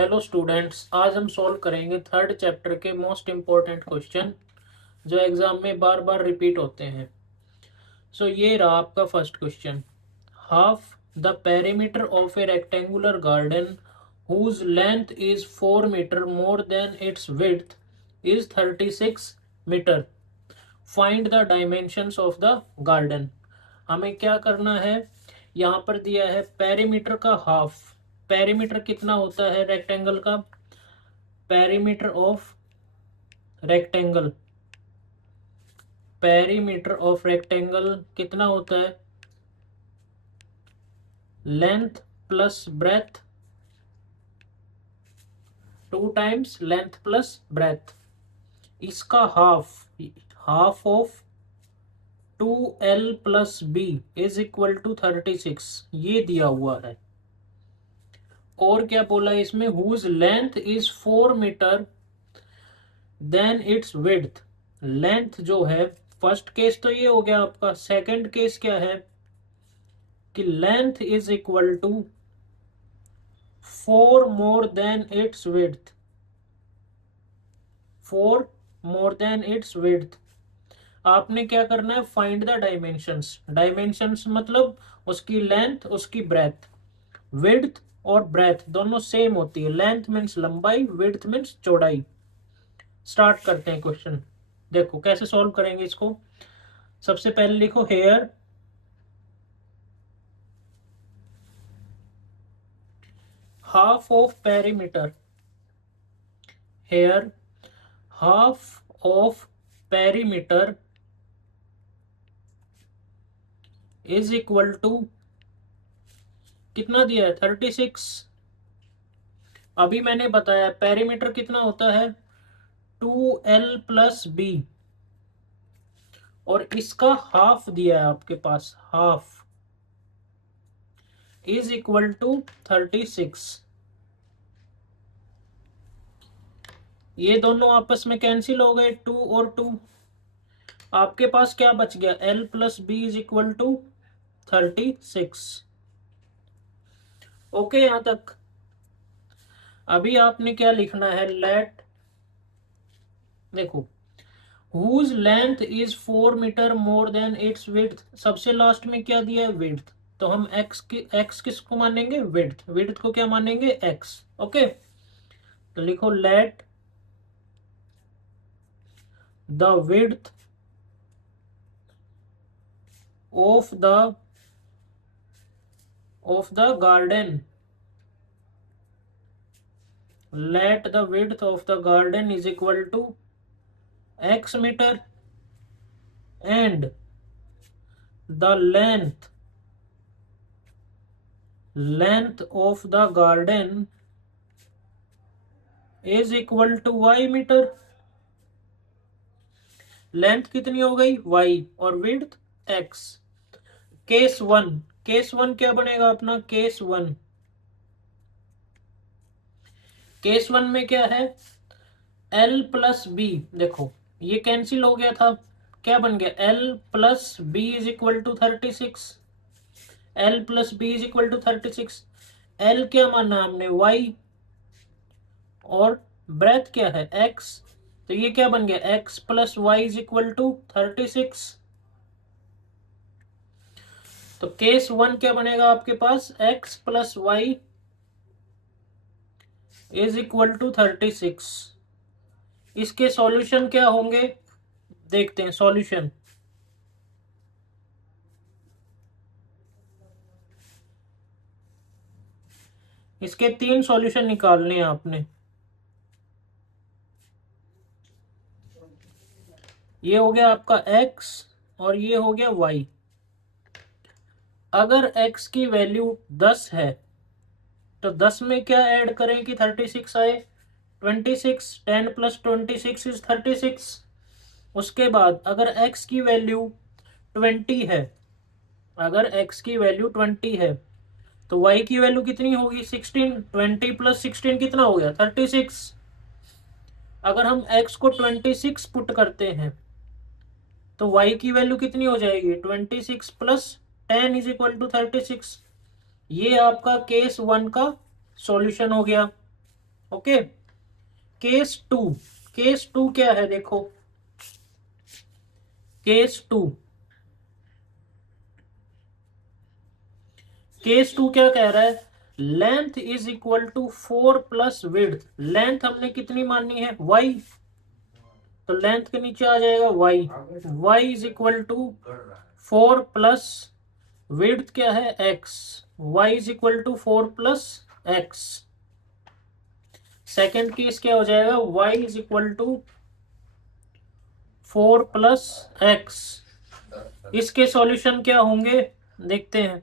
Hello students, आज हम solve करेंगे थर्ड चैप्टर के मोस्ट इम्पोर्टेंट क्वेश्चन जो एग्जाम में बार बार रिपीट होते हैं। ये रहा आपका first question. Half the perimeter of a rectangular garden whose length is 4 meter more than its width is 36 meter. Find the dimensions of the garden. हमें क्या करना है, यहाँ पर दिया है पेरीमीटर का हाफ। पेरीमीटर कितना होता है रेक्टेंगल का? Perimeter of rectangle, perimeter of rectangle कितना होता है? Length plus breadth, 2 times length plus breadth. इसका half, half of 2L plus B is equal to 36, ये दिया हुआ है। और क्या बोला इसमें? Whose length is 4 metre then its width. Length जो है, फर्स्ट केस तो ये हो गया आपका। सेकंड केस क्या है कि length is equal to 4 more than its width, 4 more than its width. आपने क्या करना है? Find the dimensions. डायमेंशंस मतलब उसकी लेंथ, उसकी ब्रेथ। विड्थ और ब्रेथ दोनों सेम होती है। लेंथ मीन्स लंबाई, विड्थ मीन्स चौड़ाई। स्टार्ट करते हैं क्वेश्चन। देखो कैसे सॉल्व करेंगे इसको। सबसे पहले लिखो here half of perimeter, here half of perimeter is equal to कितना दिया है? 36। अभी मैंने बताया पेरीमीटर कितना होता है? 2L प्लस बी, और इसका हाफ दिया है आपके पास, हाफ इज इक्वल टू 36। ये दोनों आपस में कैंसिल हो गए, 2 और 2। आपके पास क्या बच गया? L plus B is equal to 36। Okay यहां तक। अभी आपने क्या लिखना है? लेट, देखो, whose length is 4 meter more than its width. सबसे लास्ट में क्या दिया है? विड्थ। तो हम एक्स किसको मानेंगे? विड्थ। विड्थ को क्या मानेंगे? एक्स। ओके, तो लिखो let the width of the garden, let the width of the garden is equal to x meter and the length of the garden is equal to y metre. Length कितनी हो गई? y, और width x। Case one, case one क्या बनेगा अपना? Case one में क्या है? L plus B. देखो ये कैंसिल हो गया था, क्या बन गया? L plus B is equal to 36। L plus B is equal to 36। L क्या माना हमने? y, और ब्रेथ क्या है? x। तो ये क्या बन गया? x plus y is equal to 36। तो केस वन क्या बनेगा आपके पास? x plus y is equal to 36। इसके सॉल्यूशन क्या होंगे देखते हैं। सॉल्यूशन, इसके 3 सॉल्यूशन निकालने हैं आपने। ये हो गया आपका x और ये हो गया y। अगर x की वैल्यू 10 है तो 10 में क्या ऐड करें कि 36 आए? 26। 10 प्लस 26 इज 36। उसके बाद अगर x की वैल्यू 20 है, अगर x की वैल्यू 20 है तो y की वैल्यू कितनी होगी? 16। 20 प्लस 16 कितना हो गया? 36। अगर हम x को 26 पुट करते हैं तो y की वैल्यू कितनी हो जाएगी? 26 प्लस 10 इज इक्वल टू 36। ये आपका केस वन का सॉल्यूशन हो गया। Okay, case two, case two क्या है देखो, केस टू, केस टू क्या कह रहा है, length is equal to 4 plus width. Length हमने कितनी माननी है, y, तो लेंथ के नीचे आ जाएगा y, y is equal to 4 plus width क्या है x, y is equal to 4 plus x। Second case क्या हो जाएगा, y is equal to 4 plus x। इसके सॉल्यूशन क्या होंगे देखते हैं,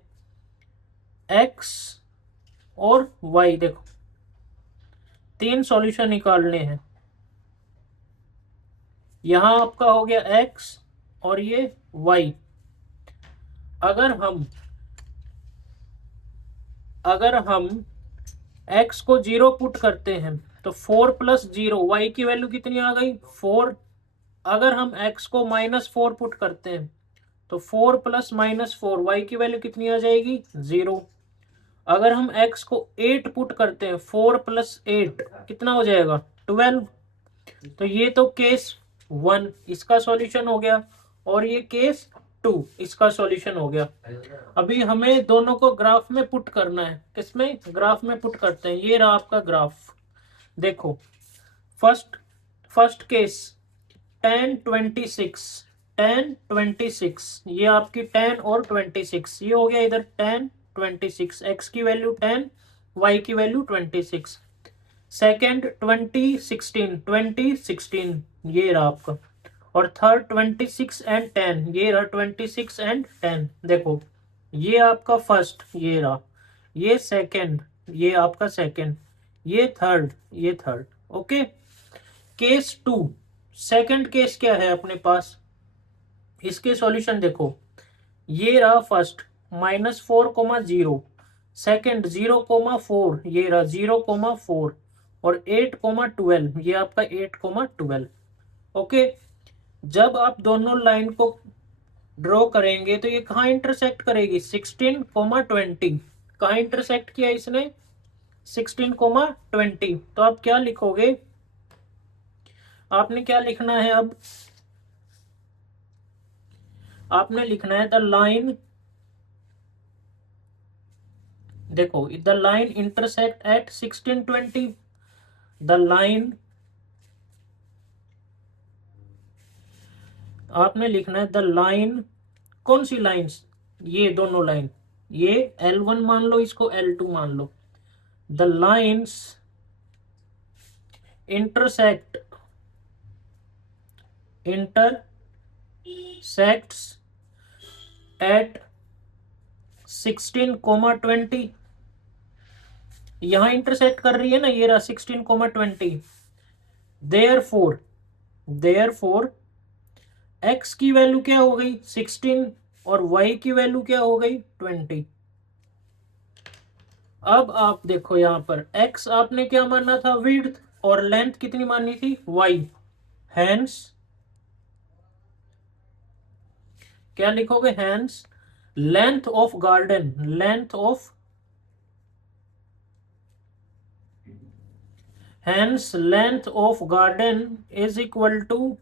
x और y, देखो तीन सॉल्यूशन निकालने हैं। यहां आपका हो गया x और ये y। अगर हम x को 0 पुट करते हैं तो 4 प्लस 0, y की वैल्यू कितनी आ गई 4। अगर हम x को -4 पुट करते हैं तो 4 प्लस -4, y की वैल्यू कितनी आ जाएगी 0। अगर हम x को 8 पुट करते हैं, 4 प्लस 8 कितना हो जाएगा 12। तो ये तो केस 1 इसका सॉल्यूशन हो गया, और ये केस 2 इसका सॉल्यूशन हो गया। अभी हमें दोनों को ग्राफ में पुट करना है, किसमें, ग्राफ में पुट करते हैं। ये रहा आपका ग्राफ, देखो फर्स्ट केस 10 26, 10 26, ये आपकी 10 और 26, ये हो गया इधर 10 26, x की वैल्यू 10, y की वैल्यू 26। सेकेंड 20 16, ये रहा आपका, और थर्ड 26 एंड 10, ये रहा 26 एंड 10। देखो ये आपका फर्स्ट, ये रहा, ये सेकेंड, ये आपका सेकेंड, ये थर्ड, ये third. Okay, case two, second case क्या है अपने पास, इसके सॉल्यूशन देखो, ये रहा फर्स्ट -4, 0, सेकेंड 0, 4, ये रहा 0, 4, और 8, 12, ये आपका 8, 12। ओके, जब आप दोनों लाइन को ड्रॉ करेंगे तो ये कहाँ इंटरसेक्ट करेगी, 16, 20, कहाँ इंटरसेक्ट किया इसने 16, 20। तो आप क्या लिखोगे, आपने क्या लिखना है, अब आपने लिखना है द लाइन, देखो the line intersect at 16, 20, the line, आपने लिखना है द लाइन, कौन सी लाइंस, ये दोनों लाइन, ये L1 मान लो, इसको L2 मान लो। The lines intersect, intersects at 16, 20, यहां इंटरसेक्ट कर रही है ना, ये रहा 16, 20। देयरफॉर x की वैल्यू क्या हो गई 16 और y की वैल्यू क्या हो गई 20। अब आप देखो यहां पर x आपने क्या माना था विड्थ, और लेंथ कितनी मानी थी y। हैंस क्या लिखोगे, hence length of garden, hence length of garden is equal to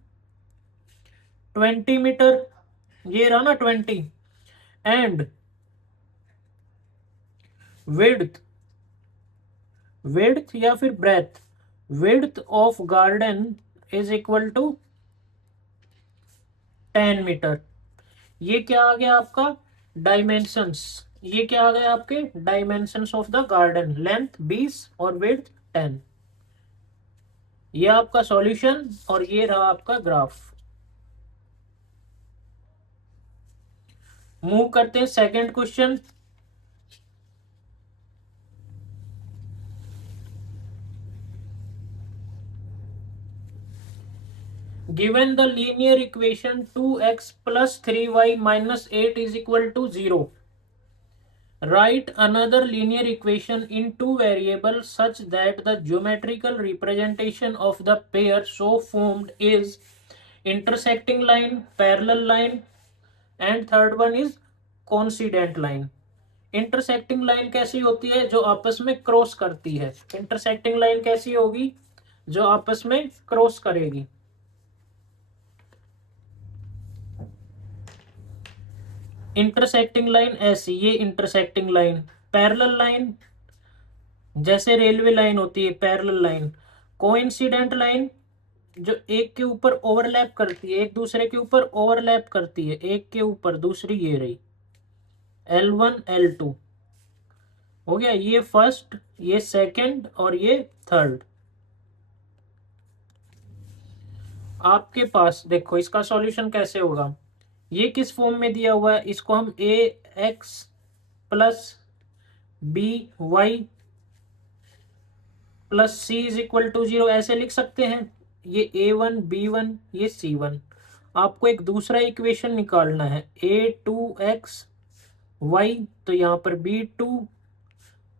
20 metre, ये रहा ना 20, एंड विड्थ या फिर breadth, width of garden is equal to 10 metre. ये क्या आ गया आपका डायमेंशंस, ये क्या आ गया आपके dimensions of the garden, length 20 और विड्थ 10। ये आपका सॉल्यूशन, और ये रहा आपका ग्राफ। मूव करते हैं second question. Given the linear equation 2x plus 3y minus 8 is equal to 0, write another linear equation in two variables such that the geometrical representation of the pair so formed is intersecting line, parallel line, and third one is coincident line. Intersecting line कैसी होती है? जो आपस में cross करती है। Intersecting line कैसी होगी? जो आपस में क्रॉस करेगी। इंटरसेक्टिंग लाइन ऐसी, ये इंटरसेक्टिंग लाइन। पैरेलल लाइन जैसे रेलवे लाइन होती है, पैरेलल लाइन। कोइंसिडेंट लाइन जो एक के ऊपर ओवरलैप करती है, एक दूसरे के ऊपर ओवरलैप करती है, एक के ऊपर दूसरी, ये रही L1 L2। हो गया, ये फर्स्ट, ये सेकंड और ये थर्ड। आपके पास देखो इसका सॉल्यूशन कैसे होगा। ये किस फॉर्म में दिया हुआ है? इसको हम ax plus by plus C is equal to 0 ऐसे लिख सकते हैं। ये a1 b1 ये c1। आपको एक दूसरा इक्वेशन निकालना है a2x y, तो यहाँ पर b2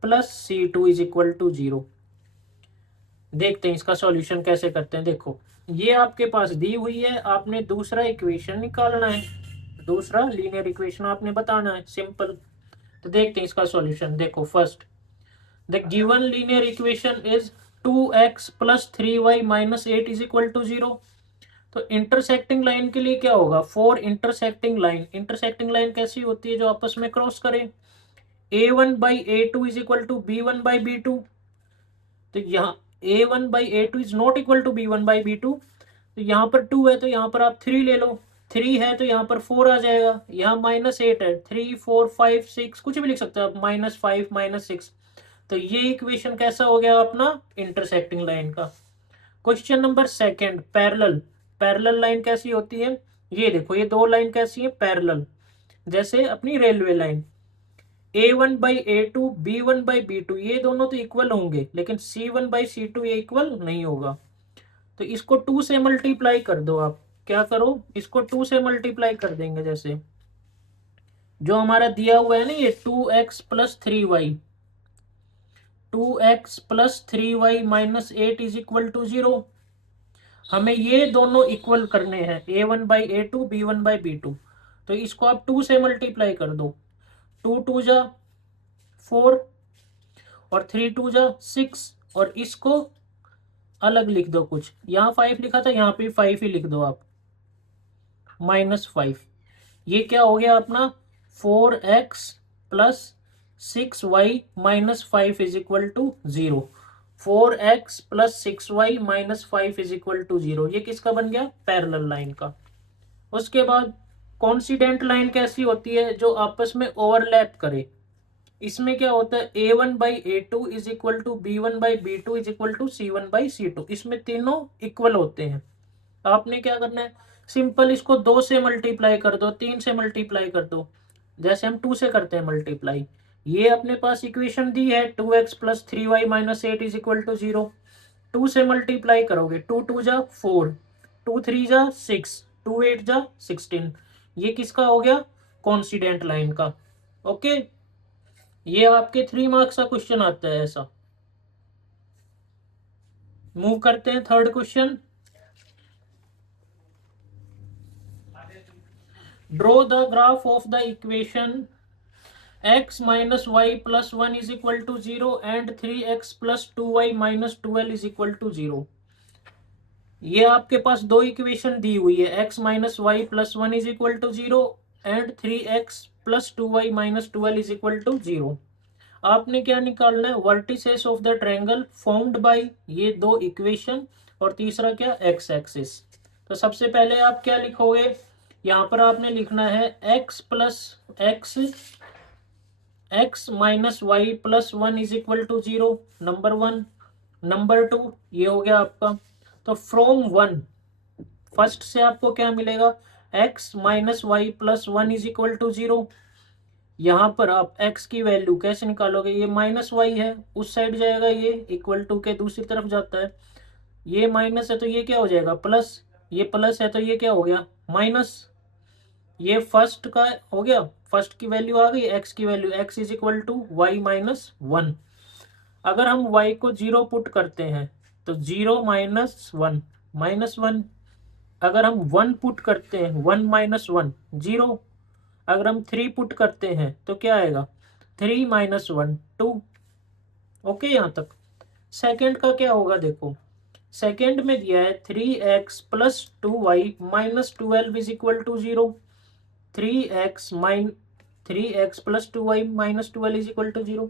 plus c2 is equal to 0। देखते हैं इसका सॉल्यूशन कैसे करते हैं। देखो ये आपके पास दी हुई है, आपने दूसरा इक्वेशन निकालना है, दूसरा लीनियर इक्वेशन आपने बताना है, सिंपल। तो देखते हैं इसका सॉल्यूशन। देखो first, the given linear equation is 2x plus 3y minus 8 is equal to 0। तो इंटरसेक्टिंग लाइन के लिए क्या होगा? For intersecting line, intersecting line कैसी होती है? जो आपस में क्रॉस करे। a1 by a2 is equal to b1 by b2। तो यहाँ a1 by a2 is not equal to b1 by b2। तो यहाँ पर 2 है तो यहाँ पर आप 3 ले लो, 3 है तो यहाँ पर 4 आ जाएगा, यहाँ -8 है, 3 4 5 6 कुछ भी लिख सकते हो आप, -5 -6। तो ये इक्वेशन कैसा हो गया अपना? इंटरसेक्टिंग लाइन का। Question number second, parallel. Parallel line कैसी होती है? ये देखो ये दो लाइन कैसी है? पैरेलल, जैसे अपनी railway line. a1 by a2 b1 by b2 ये दोनों तो इक्वल होंगे, लेकिन c1 बाई c2 ये इक्वल नहीं होगा। तो इसको 2 से मल्टीप्लाई कर दो। आप क्या करो, इसको 2 से मल्टीप्लाई कर देंगे। जैसे जो हमारा दिया हुआ है ना, ये 2x plus 3y, 2x plus 3y minus 8 is equal to 0। हमें ये दोनों इक्वल करने हैं, a1 by a2 b1 by b2। तो इसको आप 2 से मल्टीप्लाई कर दो। 2 2 जा 4 और 3 2 जा 6, और इसको अलग लिख दो कुछ। यहाँ 5 लिखा था, यहाँ पे 5 ही लिख दो आप, -5। ये क्या हो गया अपना? 4x plus 6y minus 5 is equal to 0। 4x plus 6y minus 5 is equal to 0। ये किसका बन गया? पैरेलल लाइन का। उसके बाद कॉन्सिडेंट लाइन कैसी होती है? जो आपस में ओवरलैप करे। इसमें क्या होता है? a1 by a2 is equal to b1 by b2 is equal to c1 by c2। इसमें तीनों इक्वल होते हैं। आपने क्या करना है? सिंपल इसको 2 से मल्टीप्लाई कर दो, 3 से मल्टीप्लाई कर दो, जैसे हम 2 से करते हैं मल्टीप्लाई। ये अपने पास इक्वेशन दी है 2x plus 3y minus 8 is equal to 0। 2 से मल्टीप्लाई करोगे, 2 2 जा 4, 2 3 जा 6, 2 8 जा 16। ये किसका हो गया? कॉन्सिडेंट लाइन का। ओके, ये आपके 3 मार्क्स का क्वेश्चन आता है ऐसा। मूव करते हैं third question. Draw the graph of the equation x minus y plus 1 is equal to 0 and 3x plus 2y minus 12 is equal to 0। ये आपके पास दो इक्वेशन दी हुई है, x minus y plus 1 is equal to 0 and 3x plus 2y minus 12 is equal to 0। आपने क्या निकालना है? Vertices of the triangle formed by ये दो इक्वेशन, और तीसरा क्या? x axis. तो सबसे पहले आप क्या लिखोगे? यहाँ पर आपने लिखना है x plus x minus y plus 1 is equal to 0, number 1। Number 2 ये हो गया आपका। तो फ्रॉम 1 फर्स्ट से आपको क्या मिलेगा? x minus y plus 1 is equal to 0। यहाँ पर आप x की वैल्यू कैसे निकालोगे? ये माइनस वाई है, उस साइड जाएगा, ये इक्वल टू के दूसरी तरफ जाता है। ये माइनस है तो ये क्या हो जाएगा? प्लस। ये प्लस है तो ये क्या हो गया? माइनस। ये फर्स्ट का हो गया, फर्स्ट की वैल्यू आ गई, x की value, x is equal to y minus 1। अगर हम y को 0 पुट करते हैं तो 0 माइनस 1 -1। अगर हम 1 पुट करते हैं, 1 माइनस 1 0। अगर हम 3 पुट करते हैं तो क्या आएगा? 3 माइनस 1 2। ओके, यहाँ तक। सेकंड का क्या होगा, देखो सेकंड में दिया है 3x plus 2y minus 12 is equal to 0। 3x plus 2y minus 12 is equal to 0।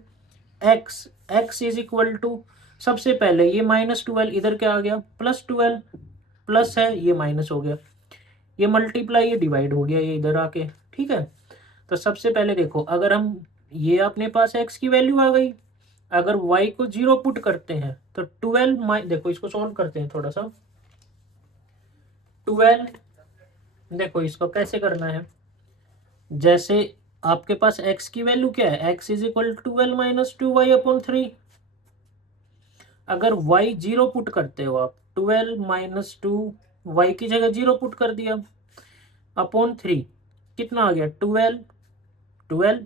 x is equal to, सबसे पहले ये माइनस 12 इधर क्या आ गया, प्लस 12, प्लस है ये माइनस हो गया, ये मल्टीप्लाई ये डिवाइड हो गया ये इधर आके। ठीक है, तो सबसे पहले देखो, अगर हम ये अपने पास x की वैल्यू आ गई, अगर y को 0 पुट करते हैं तो 12 देखो इसको सॉल्व करते हैं थोड़ा सा। 12, देखो इसको कैसे करना है, जैसे आपके पास x की वैल्यू क्या है, x is equal to 12 minus 2y upon 3। अगर y 0 पुट करते हो आप, 12 माइनस 2, y की जगह 0 पुट कर दिया, अपॉन 3, कितना आ गया 12। 12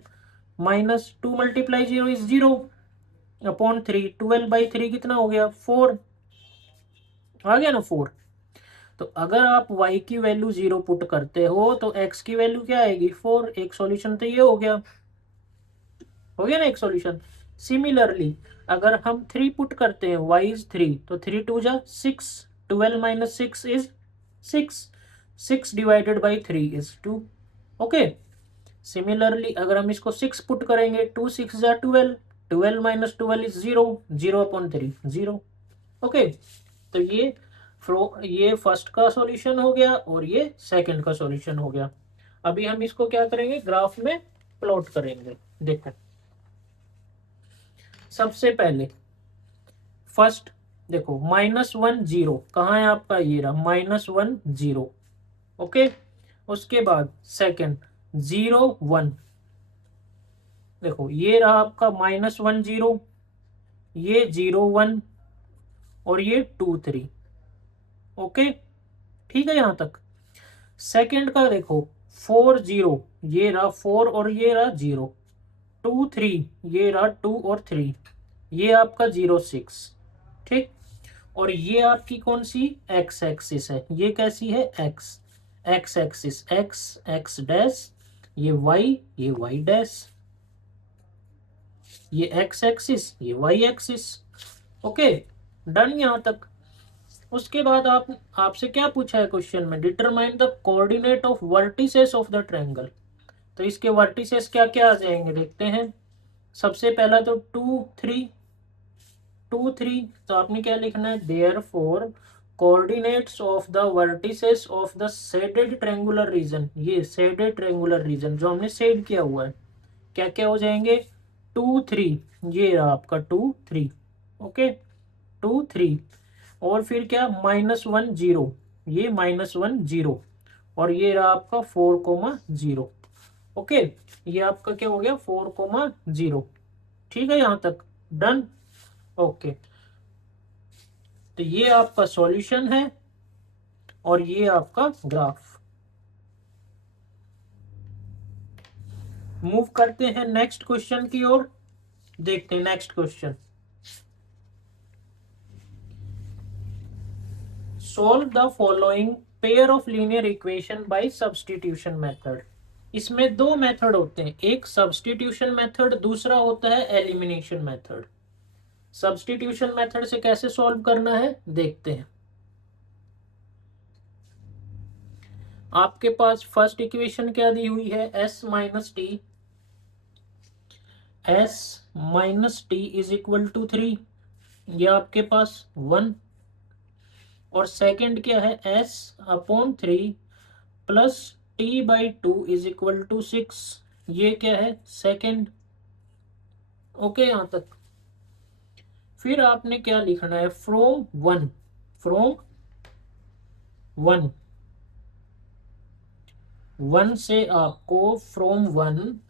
माइनस 2 मल्टीप्लाई 0 इज 0 अपॉन 3, 12/3 कितना हो गया 4, आ गया ना 4। तो अगर आप y की वैल्यू 0 पुट करते हो तो x की वैल्यू क्या आएगी 4। एक सॉल्यूशन तो ये हो गया ना एक सॉल्यूशन। सिमिलरली अगर हम 3 पुट करते हैं, y इज 3, तो 3 2 जा 6, 12 minus 6 is 6, 6 divided by 3 is 2। Okay, similarly अगर हम इसको 6 पुट करेंगे, 2 6 जा 12, 12 माइनस 12 इज 0, 0 अपॉन 3 0। ओके, तो ये फर्स्ट का सॉल्यूशन हो गया और ये सेकंड का सॉल्यूशन हो गया। अभी हम इसको क्या करेंगे, ग्राफ में प्लॉट करेंगे। देखो सबसे पहले फर्स्ट देखो, -1 0 कहाँ है आपका, ये रहा -1 0। ओके, उसके बाद सेकंड 0 1, देखो ये रहा आपका -1 0, ये 0 1 और ये 2 3। ओके, ठीक है यहाँ तक। सेकंड का देखो 4 0, ये रहा 4 और ये रहा 0, 2 3, ये रहा 2 और 3, ये आपका 0 6। ठीक, और ये आपकी कौन सी एक्स एक्सिस है, ये कैसी है x, x axis x x dash, ये वाई डैश, ये एक्स एक्सिस ये वाई एक्सिस। ओके, डन यहाँ तक। उसके बाद आप आपसे क्या पूछा है क्वेश्चन में, determine the coordinate of vertices of the triangle. तो इसके वर्टिसेस क्या क्या आ जाएंगे देखते हैं। सबसे पहला तो 2 3, 2 3, तो आपने क्या लिखना है, therefore coordinates of the vertices of the shaded triangular region. ये शेडेड ट्रायंगुलर रीजन जो हमने शेड किया हुआ है, क्या क्या हो जाएंगे 2 3, ये रहा आपका 2 3। ओके, 2 3, और फिर क्या -1 0, ये -1 0, और ये रहा आपका 4 0। ओके, ये आपका क्या हो गया 4 0। ठीक है यहाँ तक, डन। ओके, तो ये आपका सॉल्यूशन है और ये आपका ग्राफ। मूव करते हैं नेक्स्ट क्वेश्चन की ओर, देखते हैं next question. Solve the following pair of linear equation by substitution method. इसमें दो मेथड होते हैं, एक सब्स्टिट्यूशन मेथड, दूसरा होता है एलिमिनेशन मेथड। सब्स्टिट्यूशन मेथड से कैसे सॉल्व करना है देखते हैं। आपके पास फर्स्ट इक्वेशन क्या दी हुई है, s minus t is equal to 3, ये आपके पास 1, और सेकंड क्या है s upon 3 plus t/2 is equal to 6, ये क्या है सेकंड। ओके यहां तक। फिर आपने क्या लिखना है, फ्रॉम 1, फ्रॉम 1, 1 से आपको फ्रॉम 1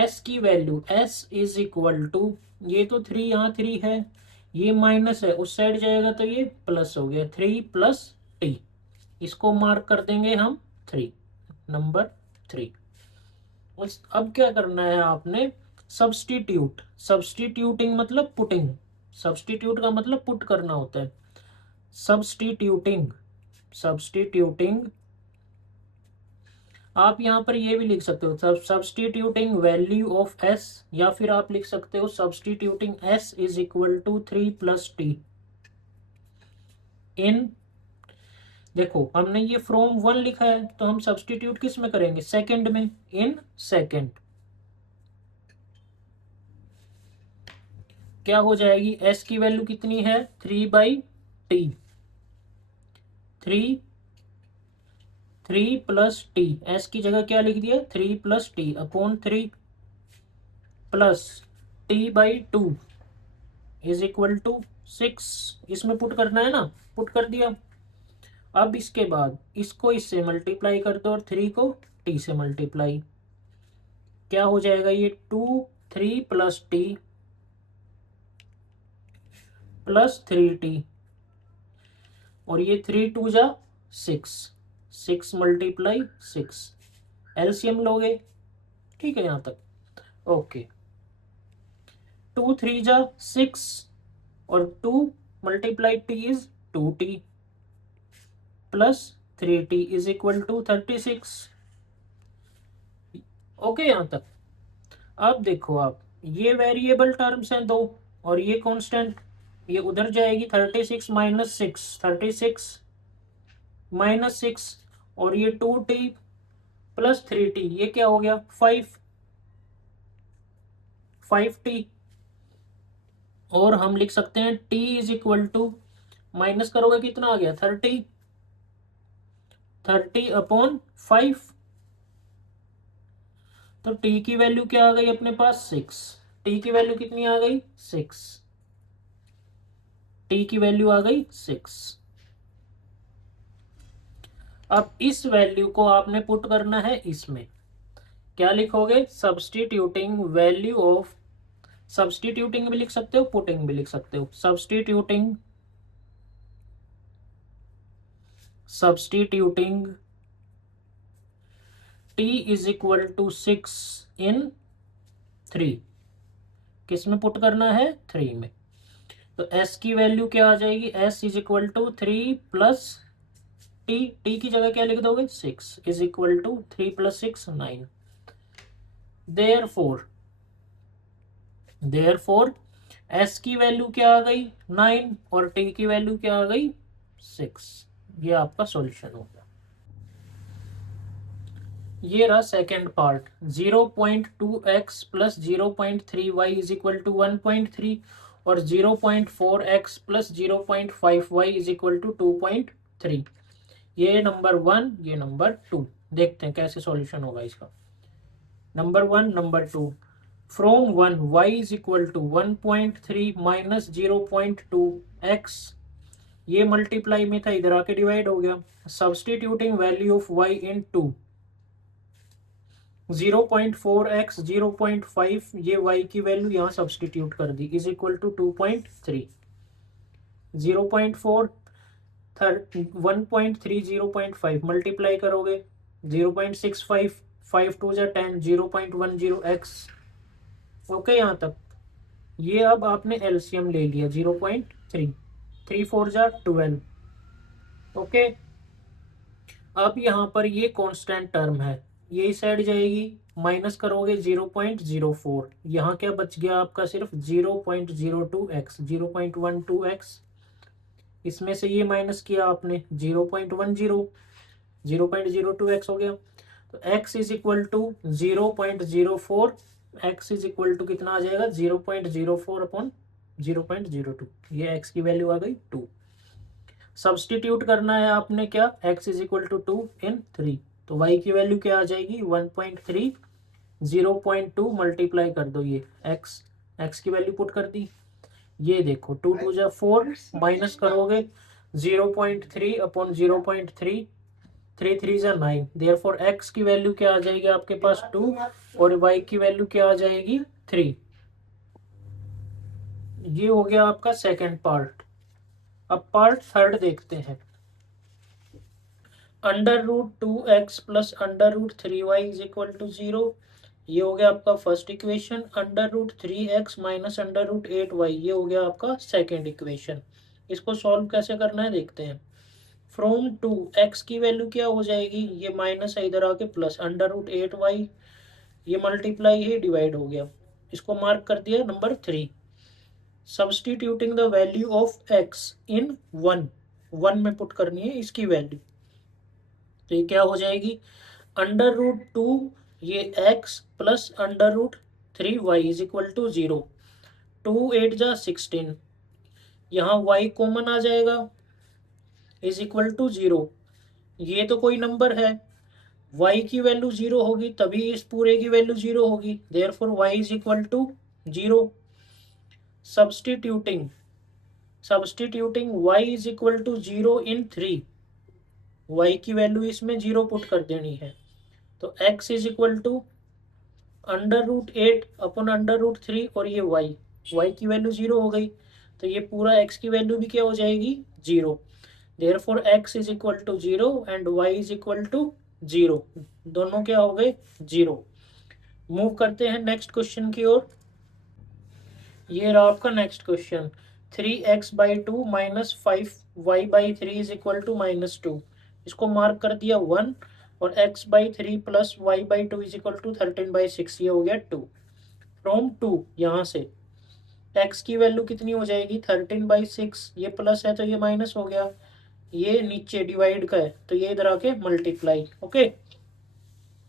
s की value s is equal to, ये तो 3 यहाँ 3 है, ये माइनस है उस साइड जाएगा तो ये प्लस हो गया, 3 प्लस t, इसको मार्क कर देंगे हम 3, नंबर 3। उस अब क्या करना है आपने, सब्स्टिट्यूट, सब्स्टिट्यूटिंग मतलब पुटिंग, सब्स्टिट्यूट का मतलब पुट करना होता है। सब्स्टिट्यूटिंग, सब्स्टिट्यूटिंग आप यहाँ पर ये भी लिख सकते हो सब्सटीट्यूटिंग वैल्यू ऑफ एस, या फिर आप लिख सकते हो substituting S is equal to 3 + t in, देखो हमने ये फ्रॉम 1 लिखा है तो हम सब्सटीट्यूट किस में करेंगे, सेकंड में, इन सेकंड। क्या हो जाएगी, एस की वैल्यू कितनी है 3/t, 3 + t, एस की जगह क्या लिख दिया 3 + t/3 plus t/2 is equal to 6। इसमें पुट करना है ना, पुट कर दिया। अब इसके बाद इसको इससे मल्टीप्लाई कर दो और 3 को t से मल्टीप्लाई, क्या हो जाएगा ये 3 + t + 3t, और ये 3 × 2 = 6, 6 × 6, एलसीएम लोगे, ठीक है यहाँ तक, ओके। 2 × 3 = 6 और 2 × t is 2t plus 3t is equal to 36, okay यहाँ तक। अब देखो आप, ये वेरिएबल टर्म्स हैं दो, और ये कांस्टेंट, ये उधर जाएगी 36 - 6, 36 - 6, और ये 2t + 3t, ये क्या हो गया 5t, और हम लिख सकते हैं t is equal to, minus करोगे कितना आ गया 30/5, तो t की वैल्यू क्या आ गई अपने पास 6, t की वैल्यू कितनी आ गई 6, t की वैल्यू आ गई 6। अब इस वैल्यू को आपने पुट करना है इसमें, क्या लिखोगे सब्सटीट्यूटिंग वैल्यू ऑफ, सब्सटीट्यूटिंग भी लिख सकते हो पुटिंग भी लिख सकते हो, substituting t is equal to 6 in 3, किस में पुट करना है 3 में, तो s की वैल्यू क्या आ जाएगी, s is equal to 3 + t की जगह क्या लिख दोगे 6 is equal to 3 + 6 9, therefore s की वैल्यू क्या आ गई 9 और t की वैल्यू क्या आ गई 6। ये आपका सॉल्यूशन होगा। ये रहा second part, 0.2x + 0.3y is equal to 1.3 और 0.4x + 0.5y is equal to 2.3। ये नंबर 1, ये नंबर 2। देखते हैं कैसे सॉल्यूशन होगा इसका। Number 1, number 2, from 1 y is equal to 1.3 - 0.2x, ये मल्टीप्लाई में था, इधर आके डिवाइड हो गया। Substituting value of y in 2, 0.4x 0.5, ये y की वैल्यू यहाँ सब्सटीट्यूट कर दी, इज इक्वल टू 2.3, 0.4 1.3 0.5 मल्टीप्लाई करोगे 0.65, 5 2 = 10, 0.10x, ओके यहाँ तक। ये अब आपने एलसीएम ले लिया 0.3, 3 4 = 12, ओके। अब यहाँ पर ये कांस्टेंट टर्म है, ये इस साइड जाएगी, माइनस करोगे 0.04, यहाँ क्या बच गया आपका सिर्फ 0.02x, 0.12x, इसमें से ये माइनस किया आपने 0.10, 0.02x हो गया, तो x is equal to 0.04, x is equal to कितना आ जाएगा 0.04/0.02, ये x की वैल्यू आ गई 2। सब्सटीट्यूट करना है आपने क्या, x इज इक्वल टू 2 इन 3, तो y की वैल्यू क्या आ जाएगी 1.3, 0.2 मल्टीप्लाई कर दो ये x की वैल्यू पुट कर दी, ये देखो 2 2 = 4, माइनस करोगे 0.3/0.3, 3 3 = 9, देयरफॉर x की वैल्यू क्या आ जाएगी आपके पास 2 और y की वैल्यू क्या आ जाएगी 3। ये हो गया आपका सेकंड पार्ट। अब पार्ट थर्ड देखते हैं। √2x + √3y is equal to 0, ये हो गया आपका फर्स्ट इक्वेशन। √3x - √8y, ये हो गया आपका सेकेंड इक्वेशन। इसको सॉल्व कैसे करना है देखते हैं। फ्रॉम टू एक्स की वैल्यू क्या हो जाएगी, ये माइनस है इधर आके प्लस, अंडर रूट 8 वाई, ये मल्टीप्लाई है डिवाइड हो गया, इसको मार्क कर दिया number 3। Substituting the value of x in one, one में पुट करनी है इसकी वैल्यू, तो ये क्या हो जाएगी, अंडर रूट 2 ये x plus under root 3 y is equal to 0। 2 8 जा 16, यहाँ वाई कॉमन आ जाएगा इज इक्वल टू 0। ये तो कोई नंबर है, y की वैल्यू 0 होगी तभी इस पूरे की वैल्यू 0 होगी, therefore y is equal to 0। Substituting substituting y is equal to 0 in 3, y की वैल्यू इसमें 0 पुट कर देनी है, तो x is equal to under root 8 upon under root 3, और ये y की वैल्यू 0 हो गई, तो ये पूरा x की वैल्यू भी क्या हो जाएगी 0। Therefore x is equal to 0 and y is equal to 0, दोनों क्या हो गए 0। मूव करते हैं नेक्स्ट क्वेश्चन की ओर। ये रहा आपका next question, 3x/2 minus 5y/3 is equal to -2, इसको मार्क कर दिया 1, और x/3 plus y/2 is equal to 13/6, ये हो गया 2। फ्रॉम 2 यहाँ से x की वैल्यू कितनी हो जाएगी 13/6, ये प्लस है तो ये माइनस हो गया, ये नीचे डिवाइड का है तो ये इधर आके मल्टीप्लाई। ओके,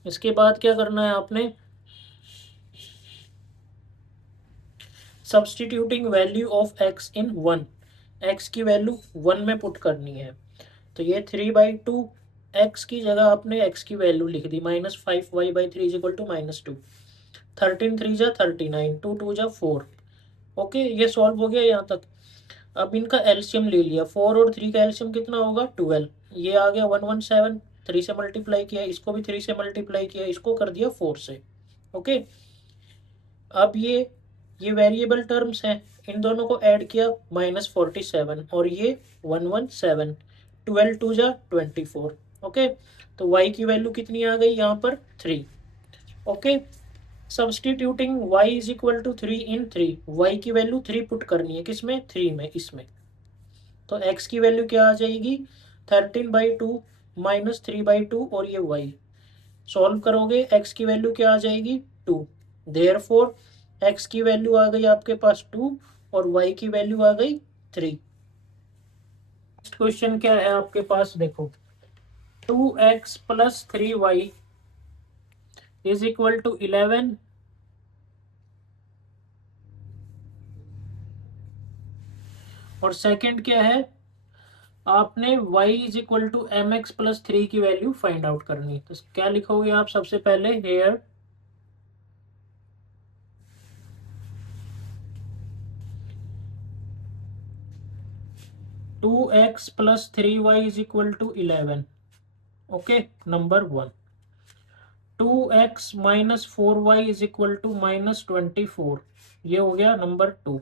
इसके बाद क्या करना है आपने, substituting value of x in one, x की वैल्यू 1 में पुट करनी है, तो ये 3/2, एक्स की जगह आपने एक्स की वैल्यू लिख दी -5y/3 इज इक्वल टू -2, 13 3 जा 39, 2 2 जा 4। ओके, ये सॉल्व हो गया यहाँ तक। अब इनका एलसीएम ले लिया, 4 और 3 का एलसीएम कितना होगा 12, ये आ गया 117, 3 से मल्टीप्लाई किया, इसको भी 3 से मल्टीप्लाई किया, इसको कर दिया 4 से। ओके, अब ये वेरिएबल टर्म्स हैं, इन दोनों को ऐड किया -47, और ये 117, 12 2 जा 24। ओके, तो y की वैल्यू कितनी आ गई यहाँ पर 3। Okay, substituting y is equal to 3 in 3, y की वैल्यू 3 पुट करनी है किसमें 3 में, इसमें, तो x की वैल्यू क्या आ जाएगी 13/2 -3/2, और ये y सॉल्व करोगे x की वैल्यू क्या आ जाएगी 2, देयरफॉर x की वैल्यू आ गई आपके पास 2 और y की वैल्यू आ गई 3। नेक्स्ट क्वेश्चन क्या है आपके पास, देखो 2x plus 3y is equal to 11, और सेकंड क्या है, आपने y is equal to mx plus 3 की वैल्यू फाइंड आउट करनी, तो क्या लिखोगे आप सबसे पहले, here 2x plus 3y is equal to 11। Okay, number 1, 2x minus 4y is equal to -24, ये हो गया नंबर 2,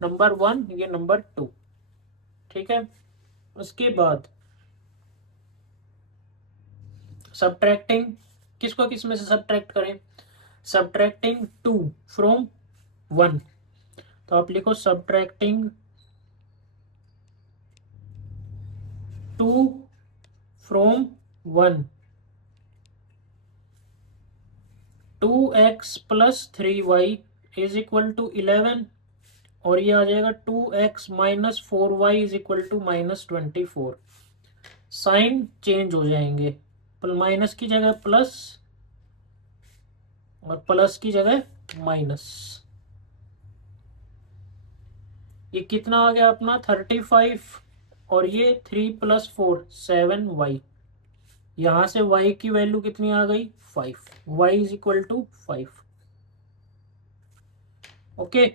नंबर 1 ये नंबर 2। ठीक है, उसके बाद सब्ट्रैक्टिंग, किसको किस में से सब्ट्रैक्ट करें, सब्ट्रैक्टिंग 2 फ्रॉम 1, तो आप लिखो subtracting 2 from 1, 2x plus 3y is equal to 11, और ये आ जाएगा 2x minus 4y is equal to -24, sign change हो जाएंगे, माइनस की जगह प्लस और प्लस की जगह माइनस, ये कितना आ गया अपना 35, और ये 3 + 4 7y, यहां से y की वैल्यू कितनी आ गई 5, y is equal to 5। Okay,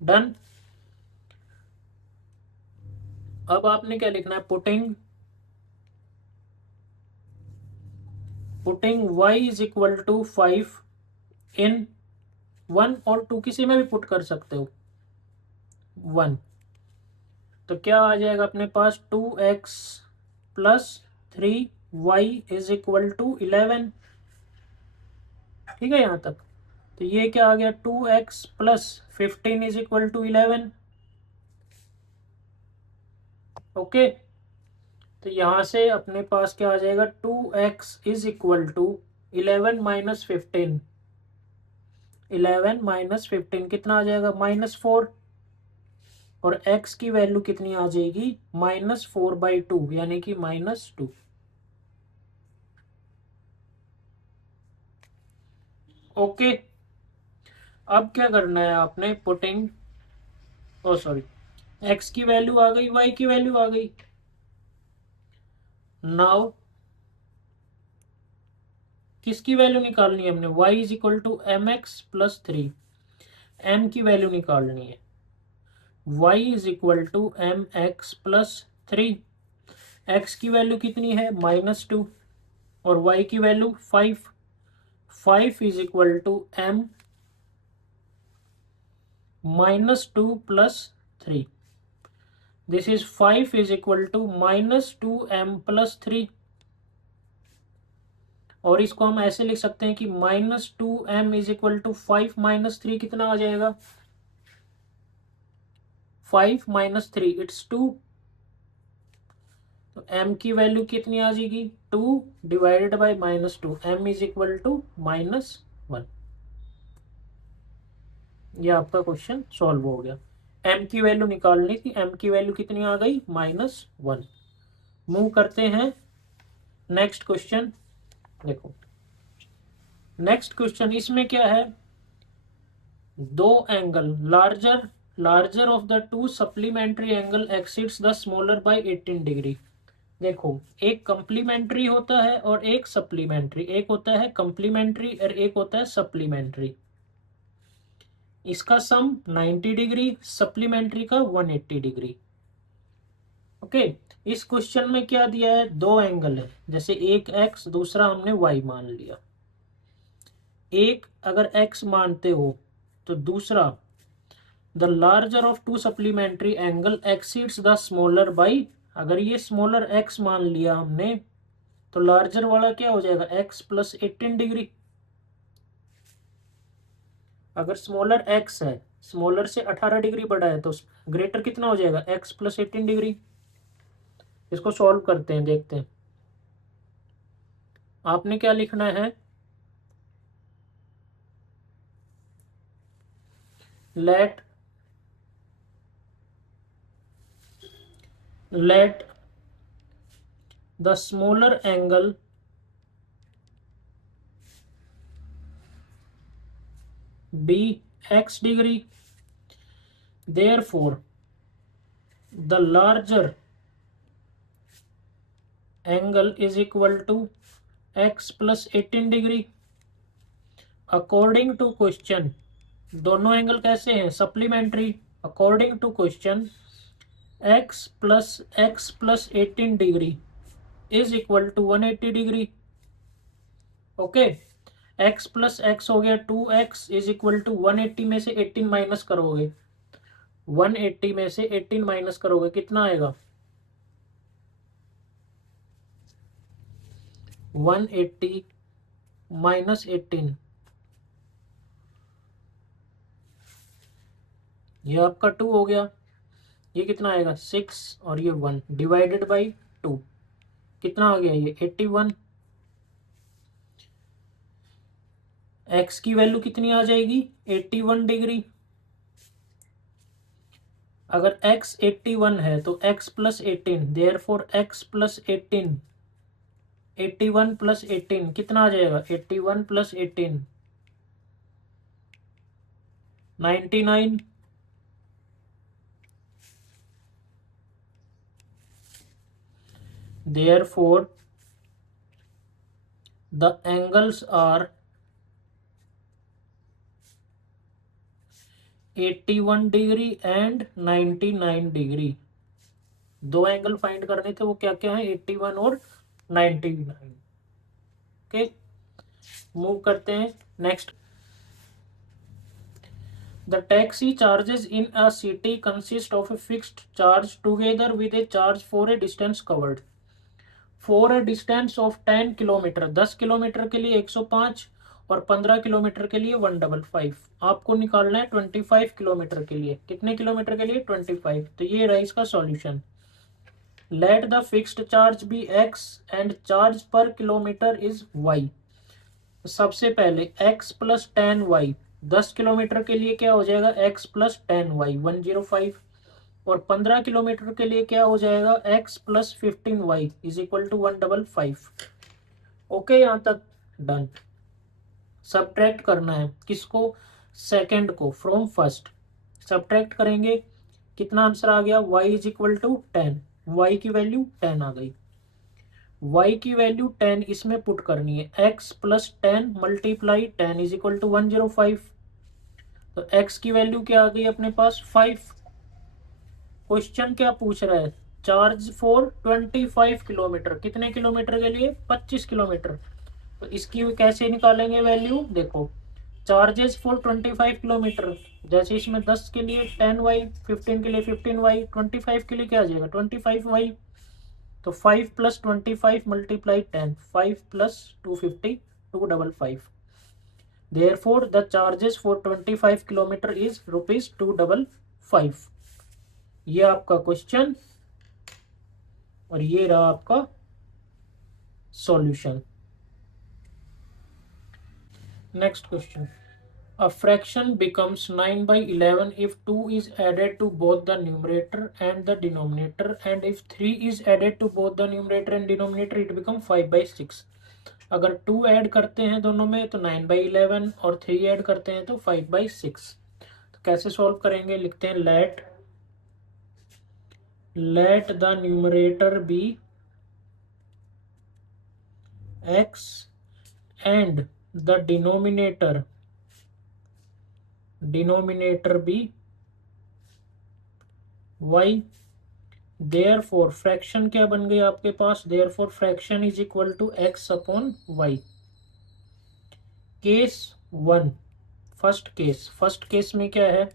done. अब आपने क्या लिखना है, putting y is equal to 5 in 1 और 2, किसी में भी पुट कर सकते हो 1, तो क्या आ जाएगा अपने पास 2x plus 3y is equal to 11। ठीक है यहाँ तक, तो ये क्या आ गया 2x plus 15 is equal to 11। Okay, तो यहाँ से अपने पास क्या आ जाएगा, 2x is equal to 11 minus 15, 11 minus 15 कितना आ जाएगा, -4, और x की वैल्यू कितनी आ जाएगी, -4/2 यानी कि -2। ओके, अब क्या करना है आपने, पुटिंग, ओ सॉरी, x की वैल्यू आ गई, y की वैल्यू आ गई। नाउ किसकी वैल्यू निकालनी है हमने, y is equal to mx+3, m की वैल्यू निकालनी है, y is equal to mx+3, x की वैल्यू कितनी है, -2, और y की value 5, 5 is equal to m -2+3, this is 5 is equal to -2m+3, और इसको हम ऐसे लिख सकते हैं कि -2m इज इक्वल टू 5 - 3 कितना आ जाएगा, 5 - 3 इट्स 2, तो m की वैल्यू कितनी आ जाएगी, 2 divided by -2, m is equal to -1। ये आपका क्वेश्चन सॉल्व हो गया। m की वैल्यू निकालनी थी, m की वैल्यू कितनी आ गई, -1। मूव करते हैं नेक्स्ट क्वेश्चन। देखो नेक्स्ट क्वेश्चन, इसमें क्या है, दो angle larger of the two supplementary angle exceeds the smaller by 18 degree. देखो एक कंप्लीमेंट्री होता है और एक सप्लीमेंट्री, एक होता है कंप्लीमेंट्री और एक होता है सप्लीमेंट्री। इसका सम 90 डिग्री, सप्लीमेंट्री का 180 डिग्री। ओके, इस क्वेश्चन में क्या दिया है, दो एंगल है, जैसे एक x दूसरा हमने y मान लिया। एक अगर x मानते हो तो दूसरा, the larger of to supplementary angle exceeds the smaller by, अगर ये स्मॉलर x मान लिया हमने तो लार्जर वाला क्या हो जाएगा, x+18 डिग्री। अगर स्मॉलर x है, स्मॉलर से 18 डिग्री बड़ा है, तो ग्रेटर कितना हो जाएगा, x+18 डिग्री। इसको सॉल्व करते हैं, देखते हैं। आपने क्या लिखना है, let the smaller angle be x degree, therefore the larger angle is equal to x+18 degree. According to question दोनों एंगल कैसे हैं, supplementary. According to question x+18 degree is equal to 180 degree. Okay, x+x हो गया 2x is equal to 180 में से 18 minus करोगे, 180 में से 18 माइनस करोगे कितना आएगा, 180 माइनस 18, ये आपका 2 हो गया। ये कितना आएगा 6 और ये 1 डिवाइडेड बाई 2 कितना आ गया, ये 81। x की वैल्यू कितनी आ जाएगी, 81 डिग्री। अगर x 81 है तो x+18, देयरफॉर x+18, 81+18 कितना आ जाएगा, 81+18 99। Therefore the angles are 81 degree and 99 degree. दो एंगल फाइंड करने थे, वो क्या क्या है, 81 और 99। ओके, मूव करते हैं next. The taxi charges in a city consist of a fixed charge together with a charge for a distance covered. For a distance of 10 kilometre, 10 kilometre के लिए 105 और 15 किलोमीटर के लिए 155। आपको निकालना है 25 किलोमीटर के लिए, कितने किलोमीटर के लिए, 25। तो ये रहा इसका solution. Let the fixed charge be x and charge पर किलोमीटर इज y। सबसे पहले x प्लस 10y, 10 किलोमीटर के लिए क्या हो जाएगा x प्लस 10y 105, और 15 किलोमीटर के लिए क्या हो जाएगा x plus 15y is equal to 155। Okay, यहाँ तक डन। सब्ट्रैक्ट करना है किसको, सेकंड को फ्रॉम फर्स्ट। सब्ट्रैक्ट करेंगे, कितना आंसर आ गया, y is equal to 10, y की वैल्यू 10 आ गई। y की वैल्यू 10 इसमें पुट करनी है, x plus 10 multiply 10 is equal to 105। तो x की वैल्यू क्या आ गई अपने पास 5। क्वेश्चन क्या पूछ रहा है, चार्ज फॉर 25 किलोमीटर, कितने किलोमीटर के लिए 25 किलोमीटर। तो इसकी कैसे निकालेंगे वैल्यू, देखो चार्जेस फॉर 25 किलोमीटर, जैसे इसमें 10 के लिए 10y, 15 के लिए 15y, 25 के लिए क्या आ जाएगा 25y। तो 5 plus 25 multiply 10, 5 plus 250 255। Therefore the charges for 25 kilometre is ₹255। ये आपका क्वेश्चन और ये रहा आपका solution. Next question, a fraction becomes 9 by 11 if 2 is added to both the numerator and the denominator, and if 3 is added to both the numerator and denominator it becomes 5 by 6। अगर 2 add करते हैं दोनों में तो 9 by 11 और 3 add करते हैं तो 5 by 6। तो कैसे सॉल्व करेंगे, लिखते हैं let the numerator be x and the denominator be y। Therefore fraction क्या बन गई आपके पास, therefore fraction is equal to x upon y। Case 1, first case में क्या है,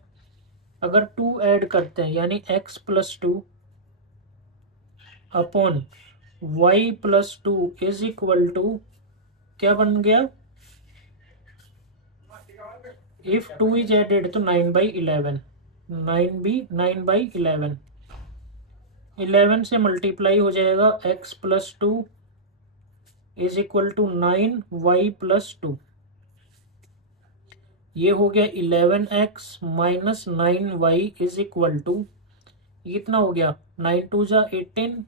अगर 2 ऐड करते हैं यानी x plus 2 upon y plus 2 is equal to क्या बन गया, इफ 2 इज एडेड तो 9 बाई 11, 9 बाई 11, 11 से मल्टीप्लाई हो जाएगा x plus 2 is equal to 9y plus 2। ये हो गया 11x minus 9y is equal to, कितना हो गया 9 2 जा 18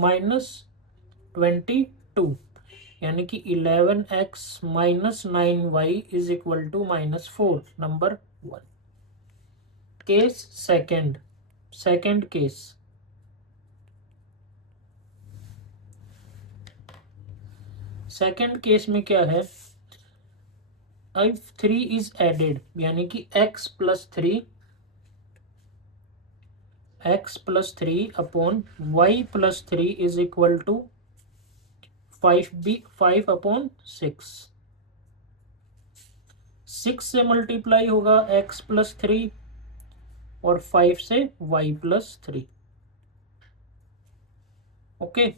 माइनस 22, यानी कि 11x minus 9y is equal to -4, number 1। Case second case, second case में क्या है, इफ 3 इज एडेड यानी कि x plus 3 upon y plus 3 is equal to 5 upon 6। 6 से मल्टीप्लाई होगा x प्लस 3 और 5 से y प्लस 3। ओके,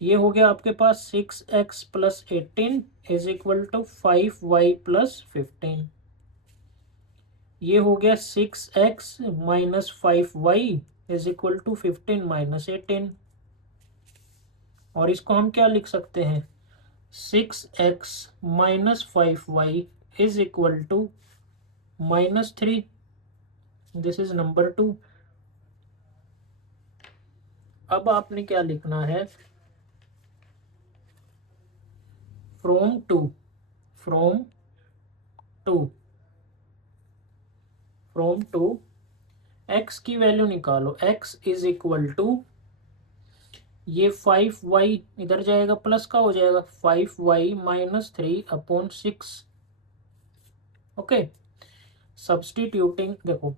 ये हो गया आपके पास 6x plus 18 is equal to 5y plus 15। ये हो गया 6x minus 5y is equal to 15 minus 18, और इसको हम क्या लिख सकते हैं, 6x minus 5y is equal to -3। This is number 2। अब आपने क्या लिखना है, फ्रॉम टू x की वैल्यू निकालो, x इज इक्वल टू, ये 5y इधर जाएगा प्लस का हो जाएगा 5y minus 3 upon 6। Okay, substituting, देखो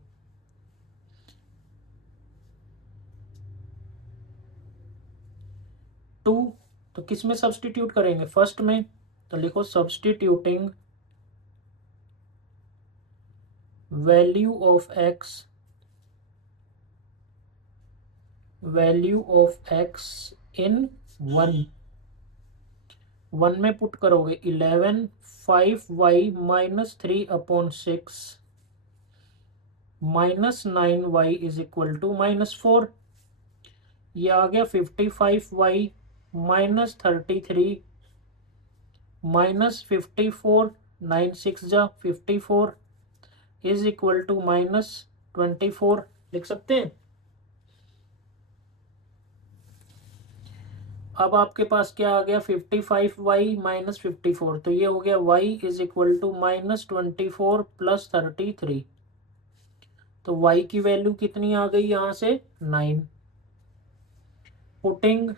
2 तो किस में सब्सटीट्यूट करेंगे, फर्स्ट में, तो लिखो substituting value of x in 1 में पुट करोगे 11 5y minus 3 upon 6 minus 9y is equal to -4। ये आ गया 55y माइनस 33 माइनस 54, 9 6 जा 54 इज इक्वल टू माइनस 24 लिख सकते हैं। अब आपके पास क्या आ गया 55y माइनस 54, तो ये हो गया y is equal to minus 24 plus 33। तो y की वैल्यू कितनी आ गई यहां से 9। Putting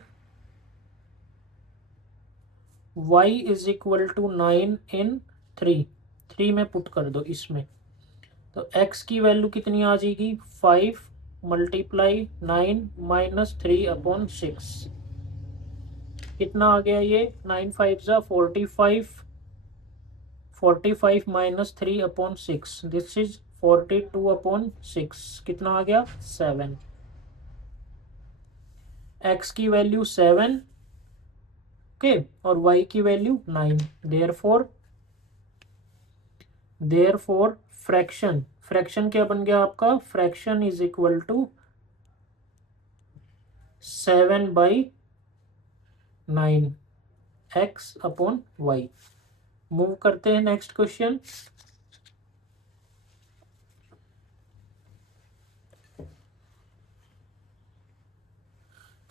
y is equal to 9 in 3 में पुट कर दो इसमें, तो x की वैल्यू कितनी आ जाएगी 5 मल्टीप्लाई 9 माइनस 3/6। कितना आ गया ये 9 5 जा 45, 45 माइनस 3/6 दिस इज 42/6। कितना आ गया 7। x की वैल्यू 7 ओके और y की वैल्यू 9। देयरफॉर फ्रैक्शन क्या बन गया आपका, fraction is equal to 7/9 x/y। Move करते हैं next question.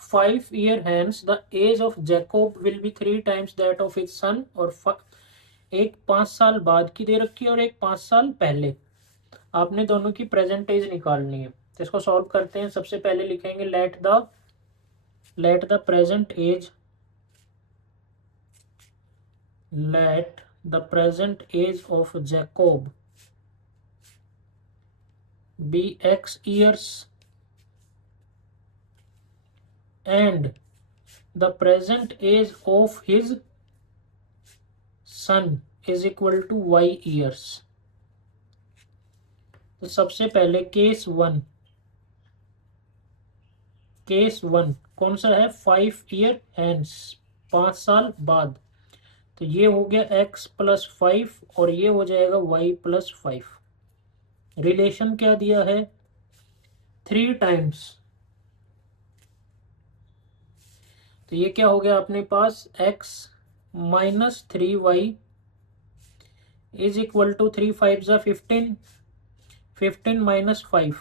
Five year hence the age of Jacob will be 3 times that of his son. और एक 5 साल बाद की दे रखी है और एक 5 साल पहले। आपने दोनों की प्रेजेंट एज निकालनी है, तो इसको सॉल्व करते हैं। सबसे पहले लिखेंगे let the present age of Jacob be x years and the present age of his son is equal to y years। तो सबसे पहले केस वन कौन सा है 5 ईयर हैंस 5 साल बाद। तो ये हो गया x+5 और ये हो जाएगा y+5। रिलेशन क्या दिया है 3 टाइम्स, तो ये क्या हो गया अपने पास x minus 3y is equal to 3 5 जा 15, 15 minus 5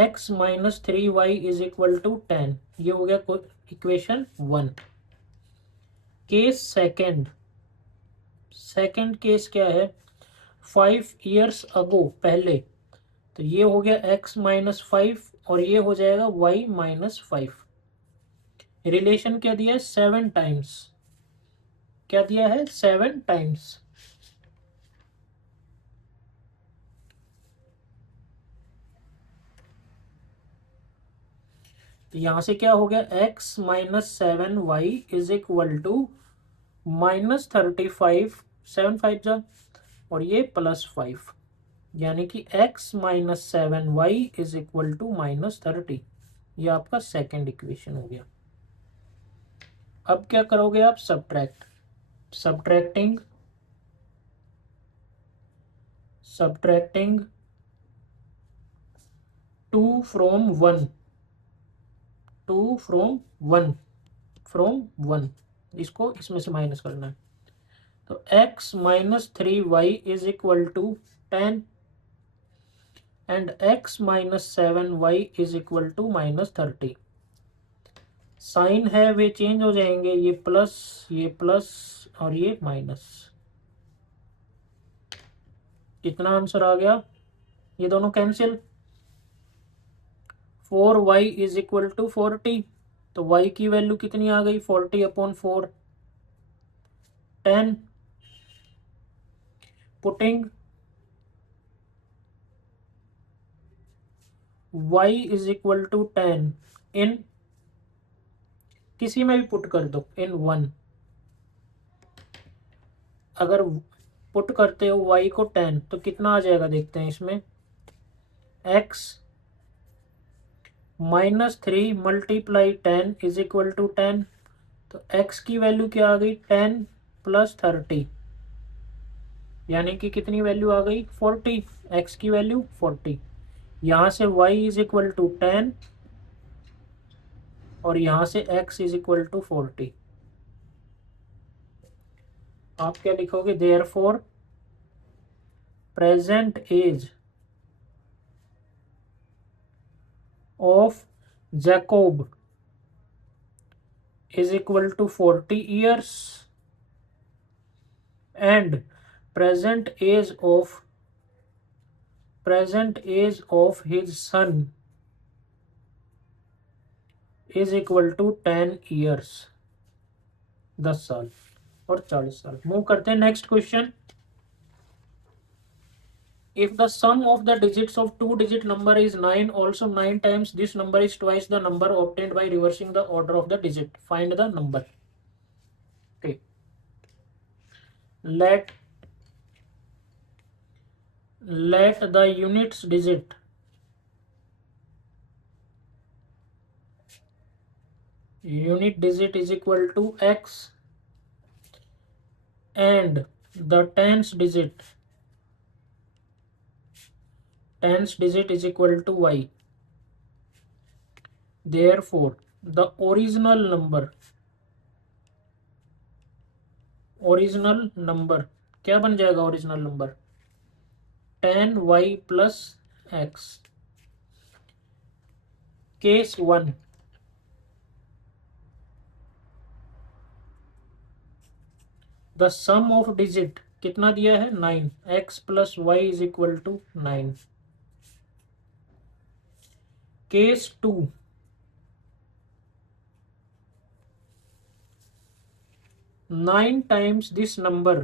x minus 3y is equal to 10। ये हो गया इक्वेशन 1। केस सेकंड केस क्या है 5 years अगो पहले। तो ये हो गया x माइनस 5 और ये हो जाएगा y माइनस 5। रिलेशन क्या दिया है 7 टाइम्स, क्या दिया है 7 टाइम्स। तो यहां से क्या हो गया x minus 7y is equal to minus 35, 7 5 जा और ये +5, यानी कि x minus 7y is equal to minus 30। ये आपका सेकंड इक्वेशन हो गया। अब क्या करोगे आप सब्ट्रैक्टिंग 2 from 1 इसको इसमें से माइनस करना है। तो x minus 3y is equal to 10 and x minus 7y is equal to minus 30। Sign है वे चेंज हो जाएंगे, ये प्लस और ये माइनस। कितना आंसर आ गया, ये दोनों cancel. 4y is equal to 40, तो y की वैल्यू कितनी आ गई 40/4। 10 putting y is equal to 10 in किसी में भी पुट कर दो इन 1। अगर पुट करते हो y को 10 तो कितना आ जाएगा देखते हैं इसमें x minus 3 multiply 10 is equal to 10। तो x की वैल्यू क्या आ गई 10 प्लस 30, यानी कि कितनी वैल्यू आ गई 40। x की वैल्यू 40। यहाँ से y इज इक्वल टू 10 और यहाँ से x इज इक्वल टू 40। आप क्या लिखोगे? Therefore present age of Jacob is equal to 40 years and present age of his son is equal to 10 years, 10 साल और 40 साल। मूव करते हैं next question. If the sum of the digits of two digit number is 9, also 9 times this number is twice the number obtained by reversing the order of the digit. Find the number. Okay. Let the units digit is equal to x and the tens digit is equal to y. Therefore, the original number क्या बन जाएगा? Original number 10y plus x. Case 1, the sum of digit कितना दिया है? 9, x plus y is equal to 9. Case 2, 9 times this number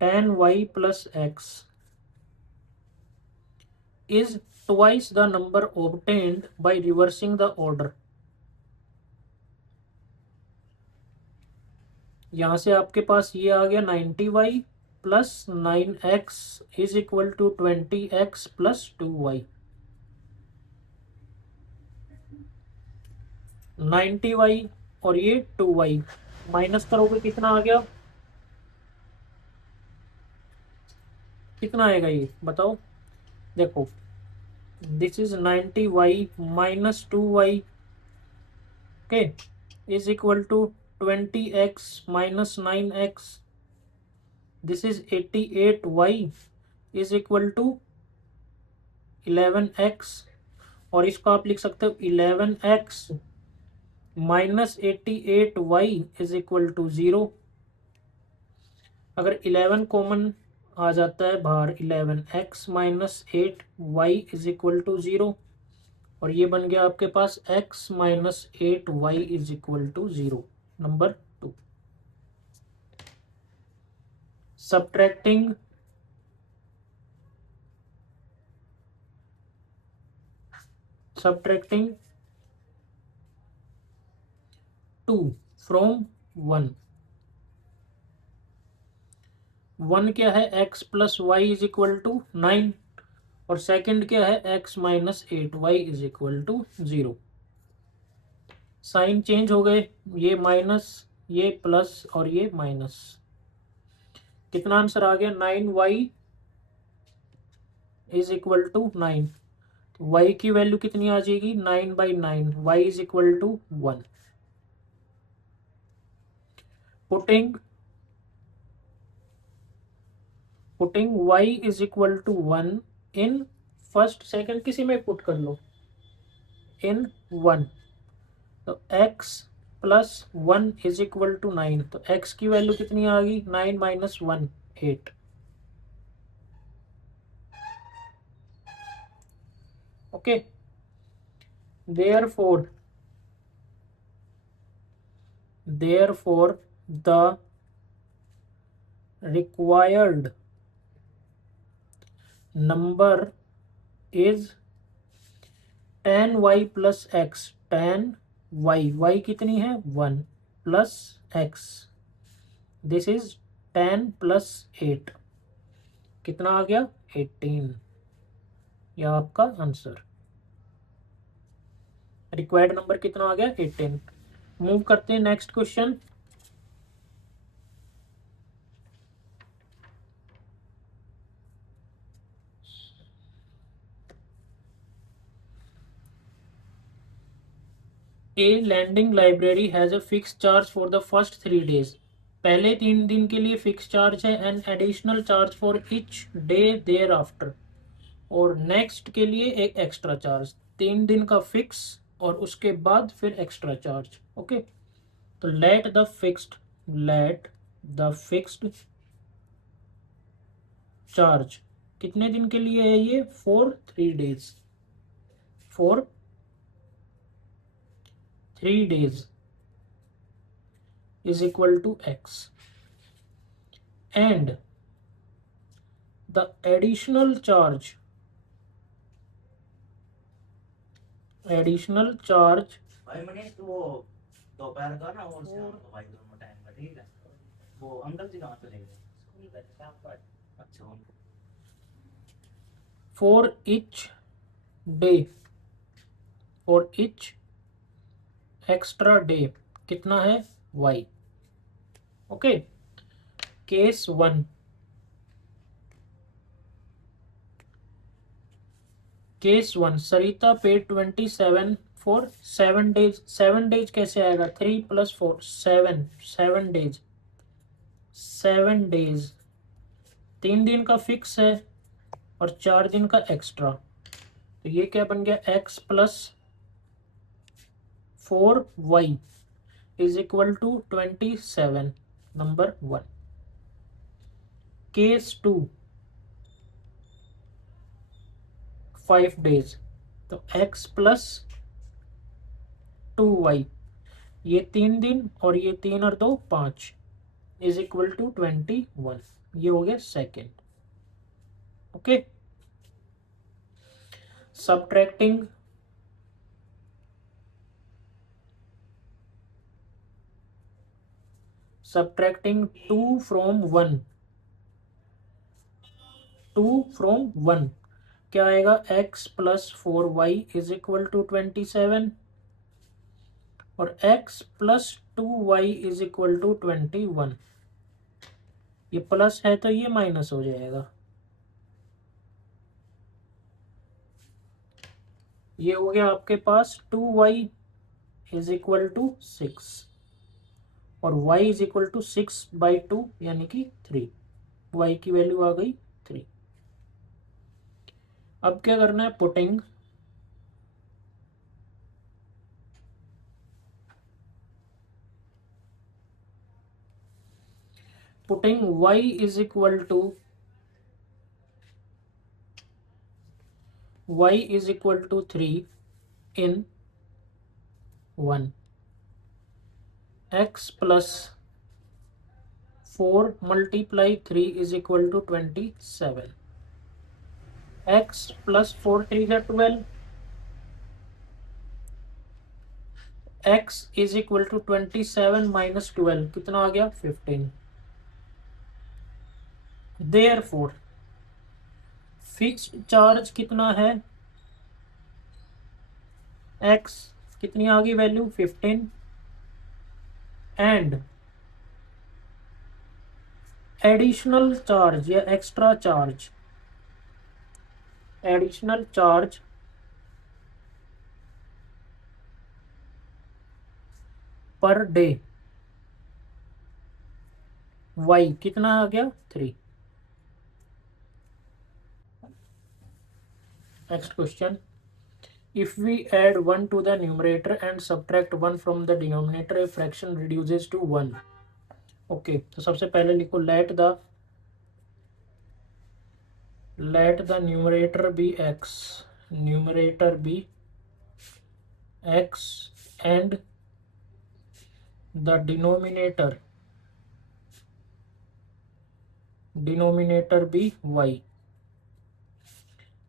10y plus x is twice the number obtained by reversing the order. यहां से आपके पास ये आ गया 90y plus 9x is equal to 20x plus 2y। 90y और ये 2y minus करोगे कितना आ गया? कितना आएगा ये बताओ? देखो, this is 90y minus 2y, okay, is equal to 20x minus 9x। This is 88y is equal to 11x, और इसको आप लिख सकते हो 11x minus 88y is equal to 0। अगर 11 कॉमन आ जाता है बाहर, 11x minus 8y is equal to 0, और ये बन गया आपके पास x minus 8y is equal to 0। Number 2, subtracting subtracting 2 from 1। 1 क्या है? x plus y is equal to 9, और सेकंड क्या है? x minus 8y is equal to 0। Sign change हो गए, ये माइनस, ये प्लस और ये माइनस। कितना आंसर आ गया? 9y is equal to 9। y की वैल्यू कितनी आ जाएगी? 9/9, y is equal to 1। Putting y is equal to 1 in first second, किसी में पुट कर लो, इन 1, तो x plus 1 is equal to 9। तो x की वैल्यू कितनी आ गई? 9 minus 1, 8। Okay, therefore the required number is 10y plus x। 10y कितनी है? 1 plus x, this is 10 plus 8, कितना आ गया? 18। यह आपका आंसर, रिक्वायर्ड नंबर कितना आ गया? 18। मूव करते हैं next question. A lending library has a fixed charge for the first 3 days। पहले 3 दिन के लिए फिक्स चार्ज है and additional charge for each day thereafter, और नेक्स्ट के लिए एक एक्स्ट्रा चार्ज। 3 दिन का फिक्स और उसके बाद फिर एक्स्ट्रा चार्ज। ओके, तो लेट द फिक्स्ड चार्ज कितने दिन के लिए है ये? For 3 days, for 3 days is equal to x, and the additional charge भाई मनीष तो वो दोपहर का ना और शाम को भाई दोनों टाइम का, ठीक है? वो अंकल जी कहाँ चले गए? स्कूल गए काम पर। अच्छा, for each day, for each extra day कितना है? y। Okay, case 1, Sarita paid 27 for 7 days। 7 days कैसे आएगा? 3 + 4 7, 7 days। 7 days 3 दिन का फिक्स है और 4 दिन का एक्स्ट्रा, तो ये क्या बन गया? x + 4y is equal to 27, number 1। Case 2, 5 days, तो x + 2y, ये 3 दिन और ये 3 और 2 5 इज इक्वल टू 21। ये हो गया second. Okay, subtracting subtracting 2 from 1, 2 from 1 क्या आएगा? x + 4y is equal to 27 और x + 2y is equal to 21। ये प्लस है तो ये माइनस हो जाएगा। ये हो गया आपके पास 2y इज इक्वल टू 6 और y इज इक्वल टू 6/2 यानी कि 3। y की वैल्यू आ गई 3। अब क्या करना है? Putting y is equal to y is equal to 3 in 1, x plus 4 multiply 3 is equal to 27, x plus 4 3 is 12, x is equal to 27 minus 12 कितना आ गया? 15। Therefore फिक्स्ड चार्ज कितना है? x कितनी आ गई वैल्यू? 15, एंड एडिशनल चार्ज या extra charge, additional charge per day y कितना आ गया? 3। Next question, if we add 1 to the numerator and subtract 1 from the denominator, a fraction reduces to 1। Okay, तो सबसे पहले लिखो let the numerator be x, and the denominator be y।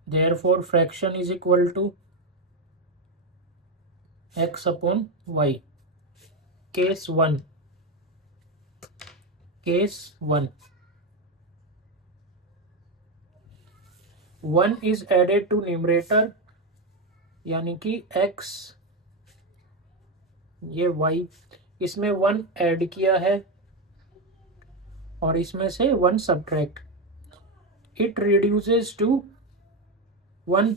Therefore fraction is equal to x upon y। Case 1, 1 is added to numerator यानी कि x, ये y, इसमें 1 add किया है और इसमें से 1 सब्ट्रैक्ट, इट रिड्यूसेस टू 1।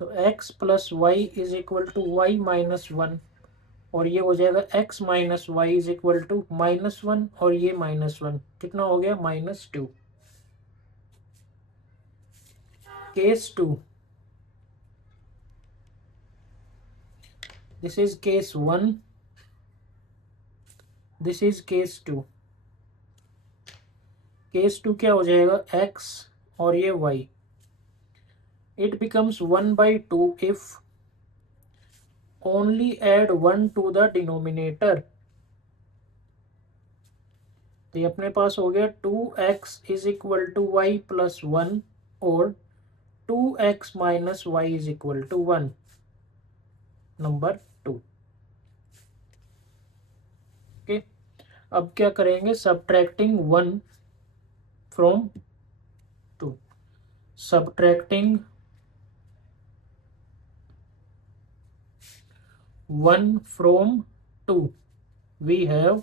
तो x plus y is equal to y minus one, और ये हो जाएगा x minus y is equal to minus one, और ये माइनस वन, कितना हो गया -2। Case 2, this is case 1, this is case 2। Case 2 क्या हो जाएगा, x और ये y, it becomes 1/2 if only add 1 to the denominator। तो ये अपने पास हो गया 2x is equal to y plus one, और 2x minus y is equal to 1, number 2। Okay, अब क्या करेंगे, subtracting 1 from 2, subtracting 1 from 2, we have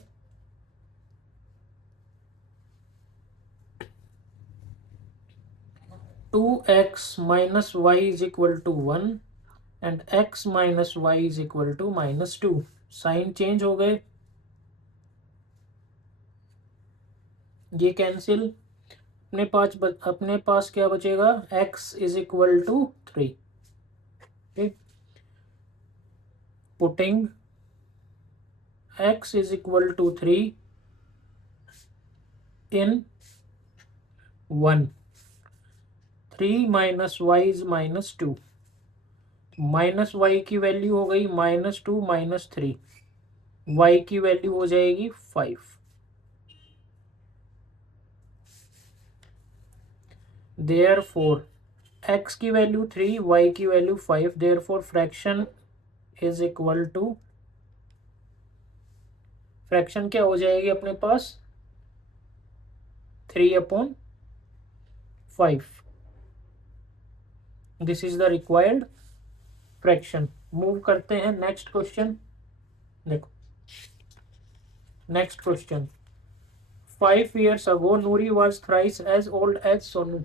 2x minus y is equal to 1 and x minus y is equal to -2। Sign change हो गए, ये cancel, अपने पास क्या बचेगा, x is equal to 3। Putting x is equal to 3 in 1, 3 minus y is -2, minus y की value हो गई -2 -3, y की वैल्यू हो जाएगी 5। Therefore x की वैल्यू 3, y की value 5, therefore fraction is equal to, fraction क्या हो जाएगी अपने पास 3/5। This is the required fraction. Move करते हैं नेक्स्ट क्वेश्चन। देखो next question, 5 years ago Noori was thrice as old as Sonu.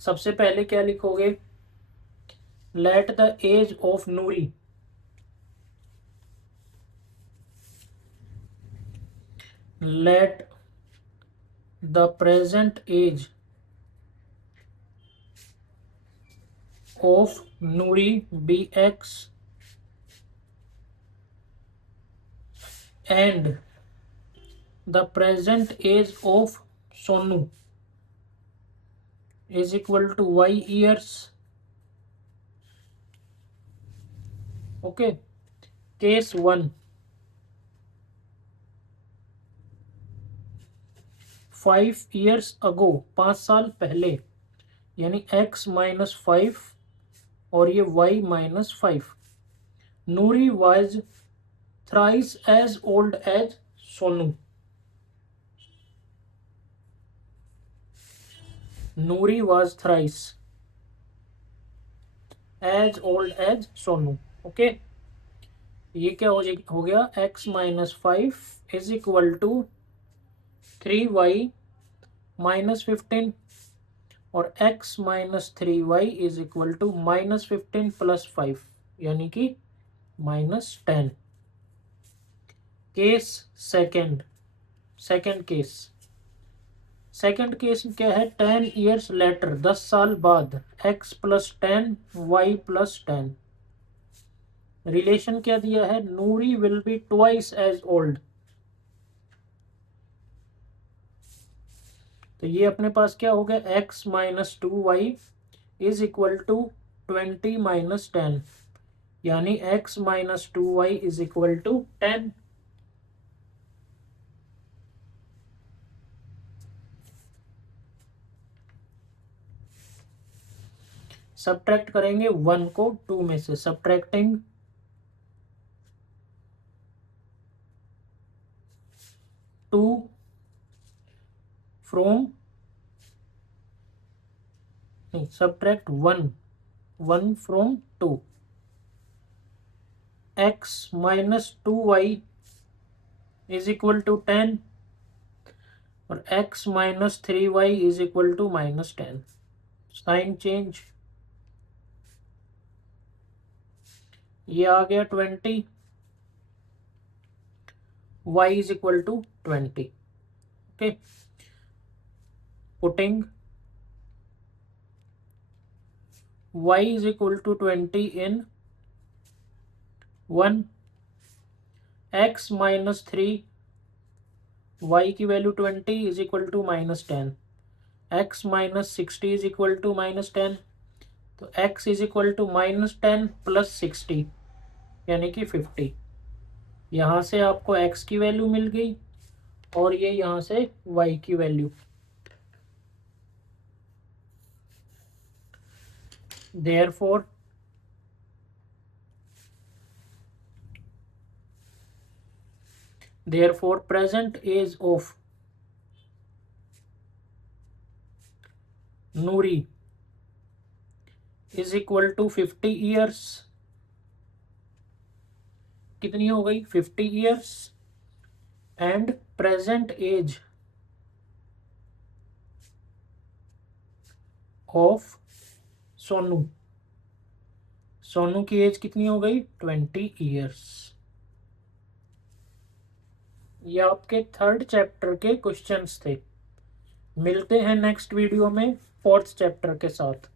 सबसे पहले क्या लिखोगे, let the age of Noori, let the present age of Nuri be x and the present age of Sonu is equal to y years। okay, case 1, 5 years ago 5 साल पहले, यानी x -5 और ये y -5, Noori was thrice as old as Sonu. Noori was thrice as old as Sonu. Okay, ये क्या हो गया, x -5 is equal to 3y -15, और x -3y is equal to -15 plus 5, यानी कि -10। केस सेकंड, सेकंड केस क्या है, 10 years लेटर 10 साल बाद, x + 10 y + 10। रिलेशन क्या दिया है, Noori will be twice as old. तो ये अपने पास क्या हो गया, x - 2y is equal to 20 - 10, यानी x - 2y is equal to 10। Subtract करेंगे 1 को 2 में से, सब्ट्रैक्टिंग 2 फ्रॉम, नहीं subtract 1 from 2, x - 2y is equal to 10 और x - 3y is equal to -10। Sign change, ये आ गया 20, y is equal to 20. Okay, putting y is equal to 20 in 1, x minus 3, y की value 20 is equal to -10, x minus 60 is equal to -10, तो x is equal to -10 plus 60 यानी कि 50. यहाँ से आपको x की वैल्यू मिल गई और ये यहाँ से y की value. Therefore present age of Noori is equal to 50 years. कितनी हो गई? 50 years. And present age of Sonu, Sonu की एज कितनी हो गई? 20 years. ये आपके थर्ड चैप्टर के क्वेश्चंस थे. मिलते हैं नेक्स्ट वीडियो में फोर्थ चैप्टर के साथ.